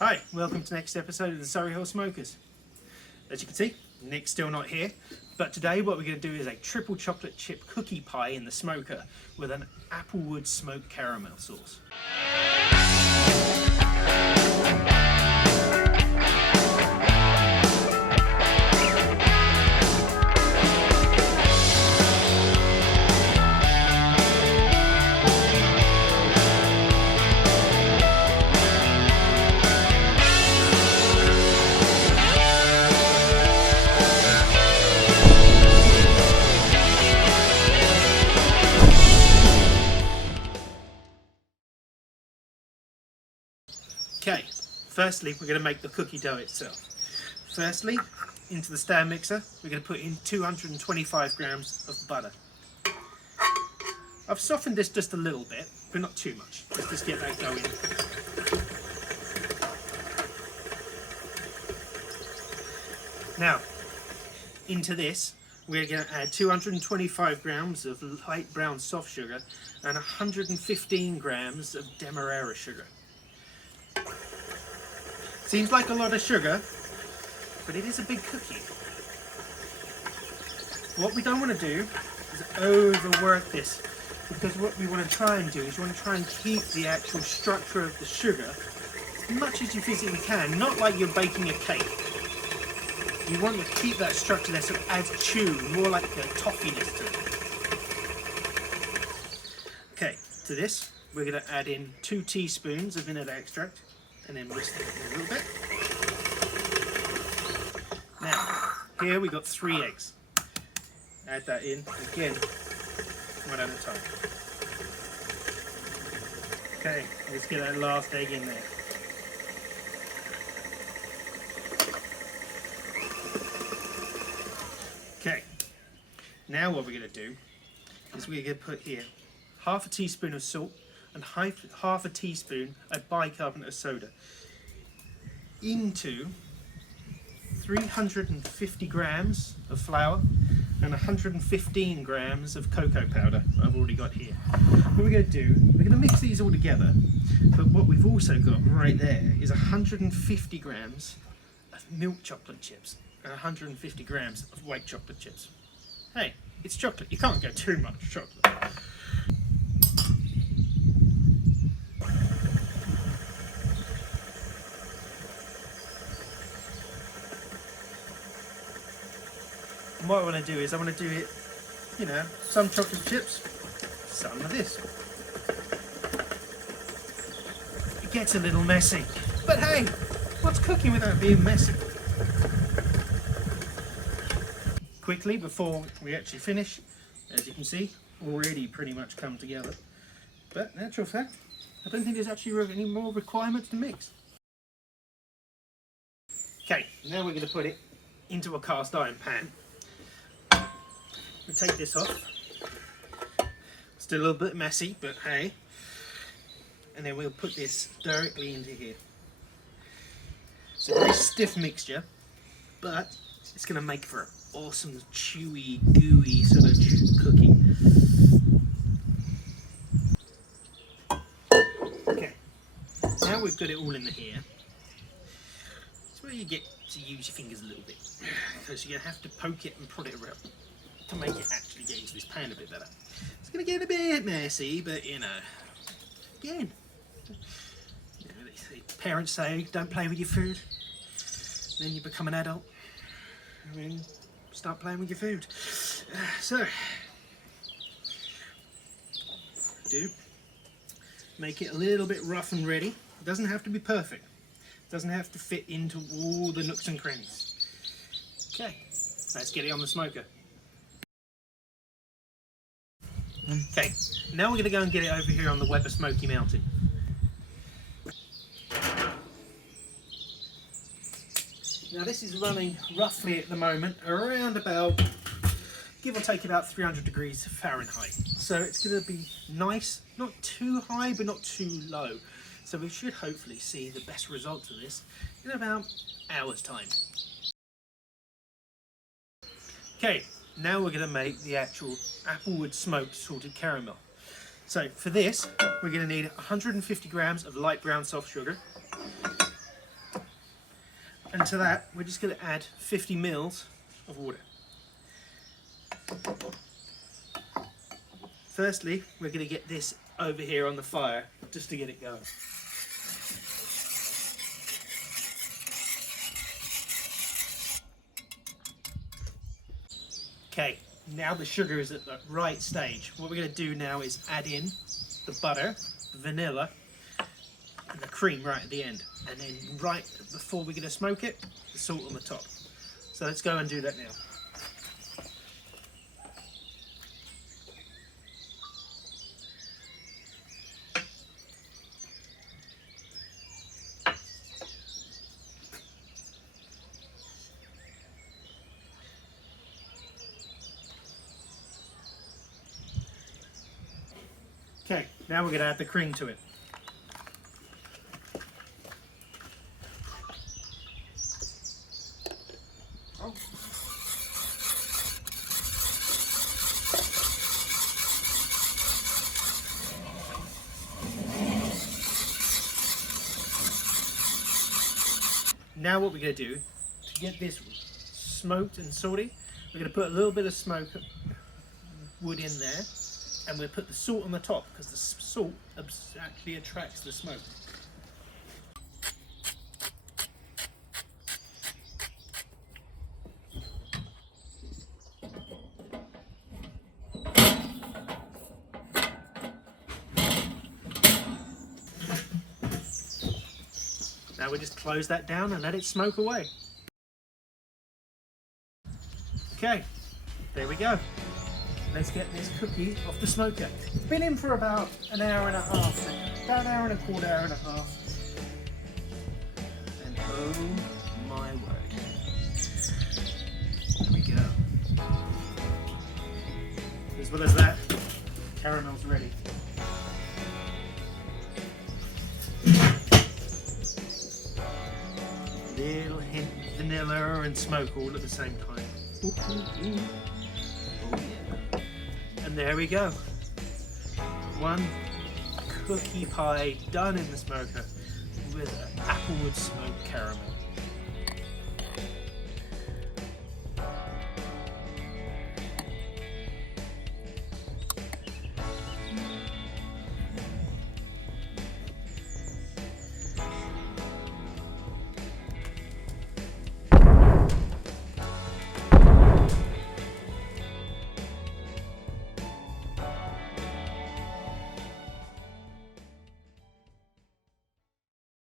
Hi, welcome to the next episode of the Surrey Hill Smokers. As you can see, Nick's still not here, but today what we're going to do is a triple chocolate chip cookie pie in the smoker with an applewood smoked caramel sauce. Okay, firstly we're going to make the cookie dough itself. Firstly, into the stand mixer, we're going to put in 225 grams of butter. I've softened this just a little bit, but not too much. Let's just get that going. Now, into this, we're going to add 225 grams of light brown soft sugar and 115 grams of demerara sugar. Seems like a lot of sugar, but it is a big cookie. What we don't want to do is overwork this, because what we want to try and do is you want to try and keep the actual structure of the sugar as much as you physically can, not like you're baking a cake. You want to keep that structure there so it adds chew, more like a toffiness to it. Okay, to this we're going to add in 2 teaspoons of vanilla extract. And then whisk it a little bit. Now, here we got 3 eggs. Add that in, again, one at a time. Okay, let's get that last egg in there. Okay, now what we're going to do is we're going to put here half a teaspoon of salt and half a teaspoon of bicarbonate of soda into 350 grams of flour and 115 grams of cocoa powder I've already got here. What we're going to do, we're going to mix these all together, but what we've also got right there is 150 grams of milk chocolate chips and 150 grams of white chocolate chips. Hey, it's chocolate, you can't go too much chocolate. And what I want to do is I want to do it, you know, some chocolate chips, some of this. It gets a little messy, but hey, what's cooking without being messy? Quickly, before we actually finish, as you can see, already pretty much come together. But in actual fact, I don't think there's actually any more requirements to mix. Okay, now we're going to put it into a cast iron pan. We'll take this off. Still a little bit messy, but hey. And then we'll put this directly into here. It's a very stiff mixture, but it's going to make for an awesome, chewy, gooey sort of cookie. Okay, now we've got it all in here. It's where you get to use your fingers a little bit, because you're going to have to poke it and prod it around to make it actually get into this pan a bit better. It's going to get a bit messy, but you know, again, you know, parents say don't play with your food, then you become an adult, I mean, start playing with your food. So, do make it a little bit rough and ready. It doesn't have to be perfect. It doesn't have to fit into all the nooks and crannies. Okay, let's get it on the smoker. Okay, now we're going to go and get it over here on the Weber Smoky Mountain. Now this is running roughly at the moment around about, give or take about 300 degrees Fahrenheit. So it's going to be nice, not too high but not too low. So we should hopefully see the best results of this in about an hour's time. Okay, now we're going to make the actual applewood smoked salted caramel. So for this, we're going to need 150 grams of light brown soft sugar, And to that, we're just going to add 50 mils of water. Firstly, we're going to get this over here on the fire just to get it going. Okay, now the sugar is at the right stage. What we're going to do now is add in the butter, the vanilla, and the cream right at the end. And then right before we're going to smoke it, the salt on the top. So let's go and do that now. Okay, now we're going to add the cream to it. Now what we're going to do, to get this smoked and salty, we're going to put a little bit of smoke wood in there, and we'll put the salt on the top because the salt actually attracts the smoke. Now we just close that down and let it smoke away. Okay, there we go. Let's get this cookie off the smoker. It's been in for about an hour and a half, about an hour and a quarter, hour and a half. And oh my word. There we go. As well as that, caramel's ready. Little hint of vanilla and smoke all at the same time. Ooh, ooh, ooh. Oh yeah. And there we go. One cookie pie done in the smoker with applewood smoked caramel.